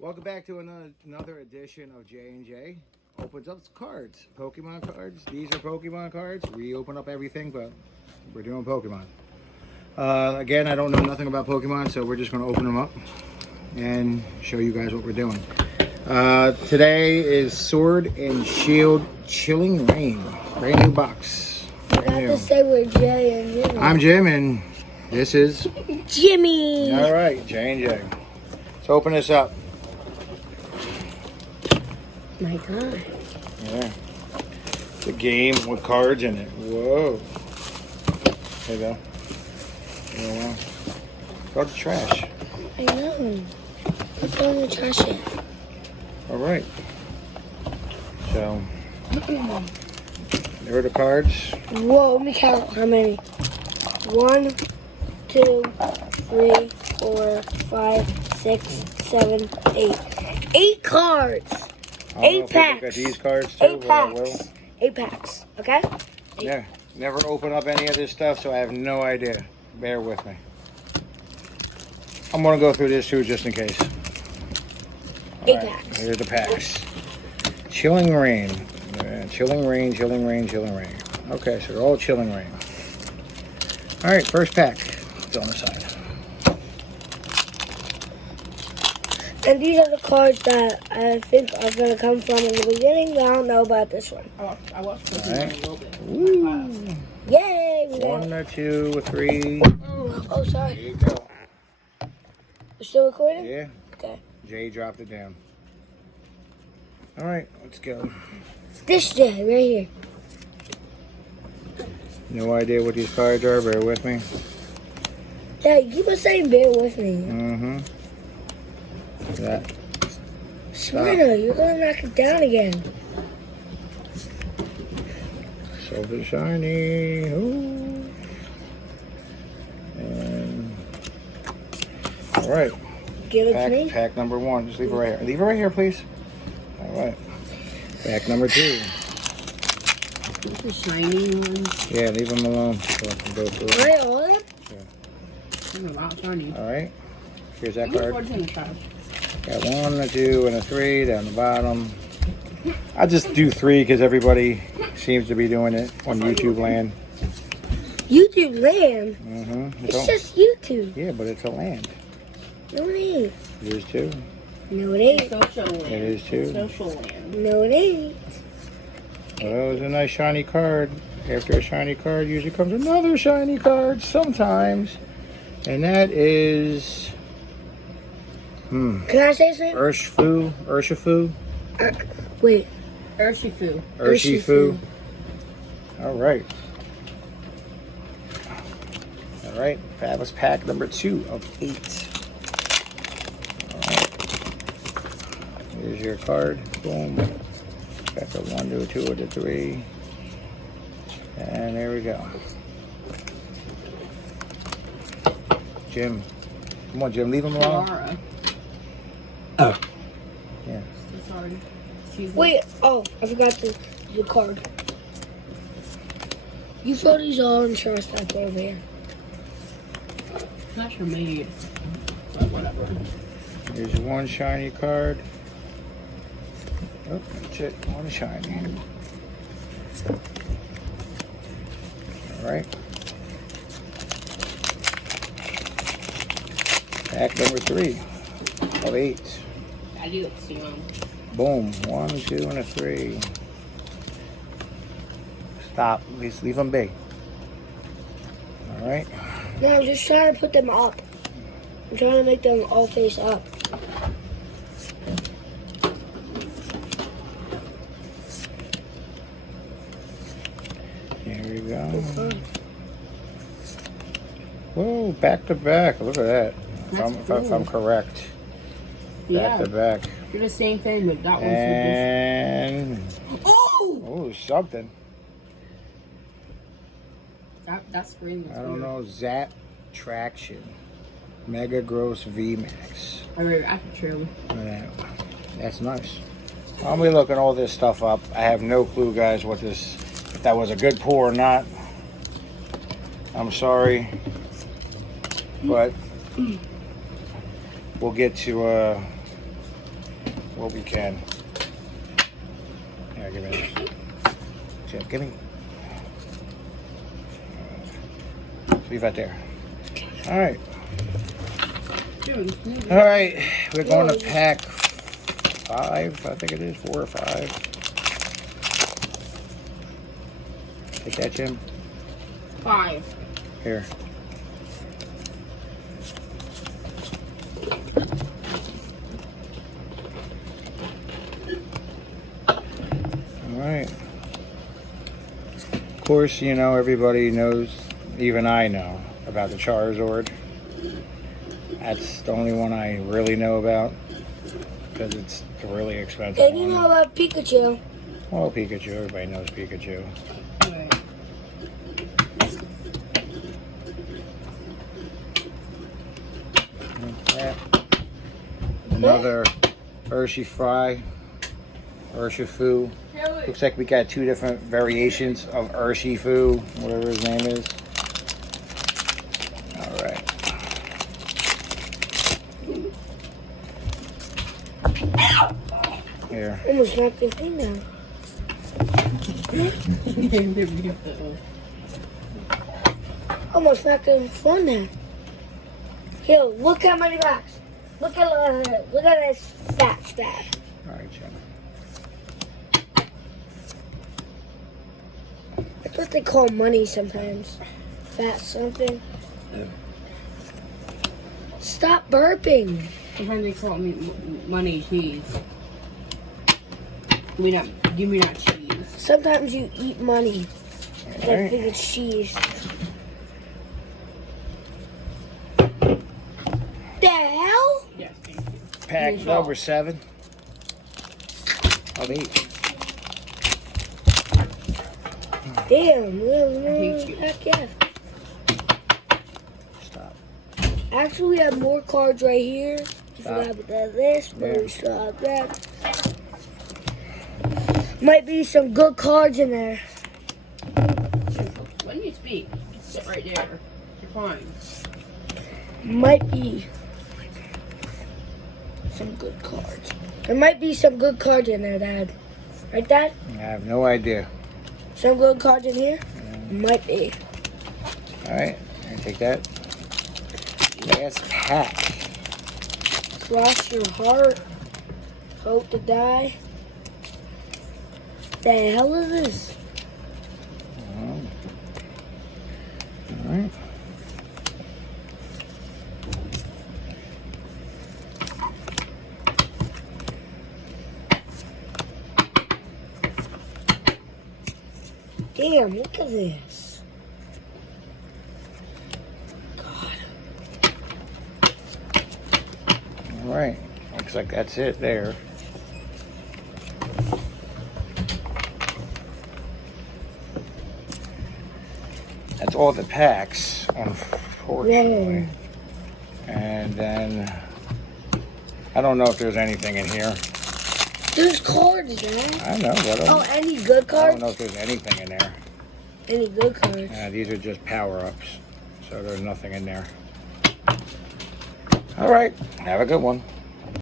Welcome back to another edition of J&J. Opens up cards, Pokemon cards. These are Pokemon cards. We open up everything, but we're doing Pokemon. Again, I don't know nothing about Pokemon, so we're just going to open them up and show you guys what we're doing. Today is Sword and Shield Chilling Rain. Brand new box. You have to say we're Jay and Jimmy. I'm Jim, and this is Jimmy. All right, J&J. Let's open this up. My God. Yeah. It's a game with cards in it. Whoa. There you go. Oh, wow. Go to the trash. I know. Let's go in the trash it. All right. So, there are the cards. Whoa, let me count how many. 1, 2, 3, 4, 5, 6, 7, 8. 8 cards. 8 packs. Look at these cards too. 8 but I will. packs. 8 packs. Okay? Yeah. Never open up any of this stuff, so I have no idea. Bear with me. I'm going to go through this too, just in case. 8 All right, packs. here's the packs. Chilling Rain. Chilling Rain, Chilling Rain, Chilling Rain. Okay, so they're all Chilling Rain. All right, first pack. It's on the side. And these are the cards that I think are going to come from in the beginning. I don't know about this one. I watched Pokémon All right. a little bit. Woo. Yay! We got 1 or 2 or 3. Oh, sorry. There you go. We're still recording? Yeah, Okay. Jay dropped it down. All right, let's go. This Jay, right here. No idea what these cards are. Bear with me. Yeah, you keep on saying bear with me. Mm-hmm. That. Smyrna, you're going to knock it down again. Silver shiny. Ooh. And all right. Give it to me. Pack number 1. Just leave it right here. Leave it right here, please. All right. Pack number 2. The shiny ones. Yeah, leave them alone so I can go through it. Right, all of them? They're not shiny. All right. Here's that How many card. cards in the trash? Got 1, a 2, and a 3 down the bottom. I just do 3 because everybody seems to be doing it on YouTube land. YouTube land? Mm-hmm. It's just YouTube. Yeah, but it's a land. No, it ain't. It is too. No, it ain't. Social land. It is too. Social land. No, it ain't. Well, that was a nice shiny card. After a shiny card, usually comes another shiny card sometimes. And that is... Can I say something? Urshifu. Wait. Urshifu. Urshifu. All right. All right. That was pack number 2 of 8. All right. Here's your card. Boom. Got the 1, 2, 2, or the 3. And there we go. Jim. Come on, Jim. Leave him alone. Laura. Oh. Yeah. So sorry. Excuse me. Wait. Oh, I forgot the card. You throw these all in trash back over here. Not your maid. But whatever. Here's 1 shiny card. Oh, that's it. 1 shiny. All right. Pack number 3 of 8. Adios, Boom. 1, 2, and a 3. Stop. Just leave them be. All right. No, I'm just trying to put them up. I'm trying to make them all face up. Here we go. Whoa, back to back. Look at that. If I'm correct. Yeah. Back to back. You're the same thing, but that one's And oh! oh, something. That screen was I don't weird. know. Zap Traction. Mega Gross VMAX. I read Aperture. That's nice. I'll be looking all this stuff up. I have no clue, guys, what this, if that was a good pull or not. I'm sorry, but we'll get to what we can. Yeah, give me that. Chip, give me. Leave that there. All right. All right. We're going to pack 5. I think it is 4 or 5. Take that, Jim. 5. Here. Alright. Of course, you know, everybody knows, even I know, about the Charizard. That's the only one I really know about, because it's a really expensive And you one. know about Pikachu. Well, Pikachu, everybody knows Pikachu. Alright. Yeah. Another Urshifu. Looks like we got 2 different variations of Urshifu, whatever his name is. Alright. Here. Almost knocked your thing down. Almost knocked your phone down. Here, look how many rocks. Look at this fat stack. Alright, Jim. That's what they call money sometimes. Fat something. Stop burping. Sometimes they call me money cheese. Give me not cheese. Sometimes you eat money. I Alright. think it's cheese. The hell? Yes, thank you. Pack Finish number off. 7 of 8. Damn. hate you. Heck yeah. Stop. Actually, we have more cards right here. You Stop. forgot about this, but Yeah. we still have that. Might be some good cards in there. When you speak, sit right there. You're fine. Might be some good cards. There might be some good cards in there, Dad. Right, Dad? I have no idea. Some good cards in here? Might be. Alright, take that. Last pack. Cross your heart. Hope to die. The hell is this? Alright. Damn, look at this. God. Alright. Looks like that's it there. That's all the packs, unfortunately. And then I don't know if there's anything in here. There's cards, Dad. I know, but Oh, any good I cards? don't know if there's anything in there. Any good cards? These are just power-ups, so there's nothing in there. All right, have a good one.